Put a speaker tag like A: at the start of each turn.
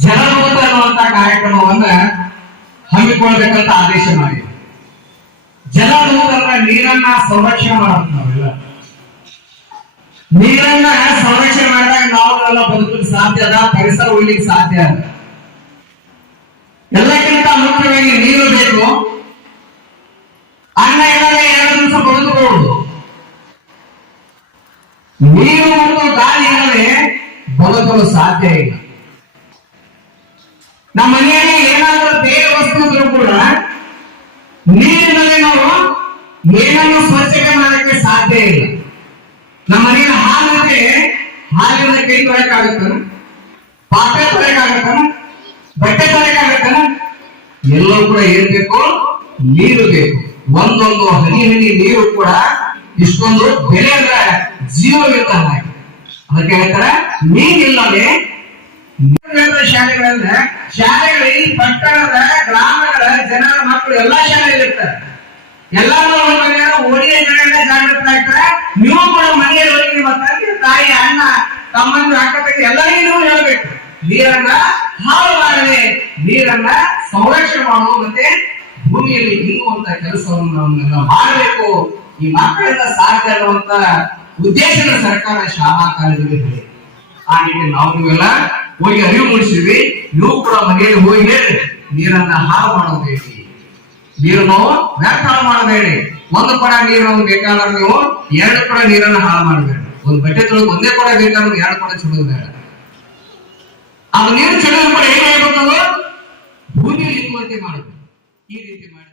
A: ಜನಮತ ಅನ್ನುವಂತ ಕಾರ್ಯಕ್ರಮವನ್ನ ಹಮ್ಮಿಕೊಳ್ಬೇಕಂತ ಆದೇಶ ಮಾಡಿದೆ ಜಲಮೂಲ ನೀರನ್ನ ಸಂರಕ್ಷಣೆ ಮಾಡೋದು ನಾವೆಲ್ಲ. ನೀರನ್ನ ಸಂರಕ್ಷಣೆ ಮಾಡಿದಾಗ ನಾವುಗಳೆಲ್ಲ ಬದುಕಲಿಕ್ಕೆ ಸಾಧ್ಯ ಅದ, ಪರಿಸರ ಉಳಿಲಿಕ್ಕೆ ಸಾಧ್ಯ ಅದ. ಎಲ್ಲಕ್ಕಿಂತ ಮುಖ್ಯವಾಗಿ ನೀರು ಬೇಕು. ಅನ್ನ ಇಲ್ಲದೆ ಎರಡು ದಿವಸ ಬದುಕಬಹುದು ನೀರು ಮತ್ತು ಗಾಳಿ ಇಲ್ಲದೆ ಬದುಕಲು ಸಾಧ್ಯ ಇಲ್ಲ. ನಮ್ಮ ಮನೆಯಲ್ಲಿ ಏನಾದರೂ ಬೇರೆ ವಸ್ತು ಇದ್ರೂ ಕೂಡ ನೀರಿನಲ್ಲಿ ನಾವು ಏನನ್ನು ಸ್ವಚ್ಛತೆ ಮಾಡಕ್ಕೆ ಸಾಧ್ಯ ಇಲ್ಲ. ನಮ್ಮ ಮನೆಯ ಹಾಲಿಗೆ ಹಾಲಿನ ಕೈ ತೊಳೆಯಕ್ಕಾಗತ್ತ? ಪಾತ್ರೆ ತೊಳೆಯಕ್ಕಾಗತ್ತ? ಬಟ್ಟೆ ತೊಳೆಯಕ್ಕಾಗತ್ತ? ಎಲ್ಲರೂ ಕೂಡ ಏನ್ ಬೇಕು? ನೀರು ಬೇಕು. ಒಂದೊಂದು ಹನಿ ಹನಿ ನೀರು ಕೂಡ ಇಷ್ಟೊಂದು ಬೆಲೆ ಅಂದ್ರೆ ಹಾಗೆ. ಅದಕ್ಕೆ ಹೇಳ್ತಾರೆ, ನೀರಿಲ್ಲದೆ ನೀರಿಲ್ಲದ ಶಾಲೆಗಳಲ್ಲಿ ಪಟ್ಟಣದ ಗ್ರಾಮಗಳ ಜನರ ಮಕ್ಕಳು ಎಲ್ಲಾ ಶಾಲೆಯಲ್ಲಿ ಇರ್ತಾರೆ. ಎಲ್ಲಾರು ಅವ್ರ ಜನಗಳ ಜಾಗೃತ ಆಗ್ತಾರೆ. ನೀವು ಕೂಡ ಮನೆಯಲ್ಲಿ ತಂದೆ ತಾಯಿ, ಅಣ್ಣ, ತಮ್ಮಂದ್ರು, ಅಕ್ಕ, ತಂಗಿ ಎಲ್ಲರಿಗೂ ನೀವು ಹೇಳ್ಬೇಕು. ನೀರನ್ನ ಹಾಳು ಮಾಡದೆ ನೀರನ್ನ ಸಂರಕ್ಷಣೆ ಮಾಡುವ ಮತ್ತೆ ಭೂಮಿಯಲ್ಲಿ ಹಿಂಗುವಂತ ಕೆಲಸವನ್ನು ನಾವೆಲ್ಲ ಮಾಡಬೇಕು. ಈ ಮಕ್ಕಳಿಂದ ಸಾಧ್ಯ ಅನ್ನುವಂತ ಉದ್ದೇಶದ ಸರ್ಕಾರ ಶಾಲಾ ಕಾಲೇಜಿಗೆ ಹೇಳಿ ಆ ನಾವು ನೀವೆಲ್ಲ ಹೋಗಿ ಅರಿವು ಮೂಡಿಸಿದ್ವಿ. ನೀವು ಕೂಡ ಮನೆಯಲ್ಲಿ ಹೋಗಿ ಹೇಳಿ, ನೀರನ್ನ ಹಾಳು ಮಾಡೋದೇಳಿ ನೀರನ್ನು ವ್ಯರ್ಥ ಹಾಳು ಮಾಡಬೇಡಿ ಒಂದು ಕೊಡ ನೀರನ್ನು ಬೇಕಾದ್ರೆ ನೀವು ಎರಡು ಕೊಡ ನೀರನ್ನ ಹಾಳು ಮಾಡಬೇಡಿ. ಒಂದು ಬಟ್ಟೆ ತೊಳೆದು ಒಂದೇ ಕೊಡ ಬೇಕಾದ್ರೆ ಎರಡು ಕೊಡ ಚೆಲ್ಲೋದು ಬೇಡ. ಅದು ನೀರು ಚೆಲ್ಲೋದು ಕೂಡ ಏನಾಗಬೇಕು ಭೂಮಿಯಲ್ಲಿ ಮಾಡಬೇಕು. ಈ ರೀತಿ ಮಾಡಿ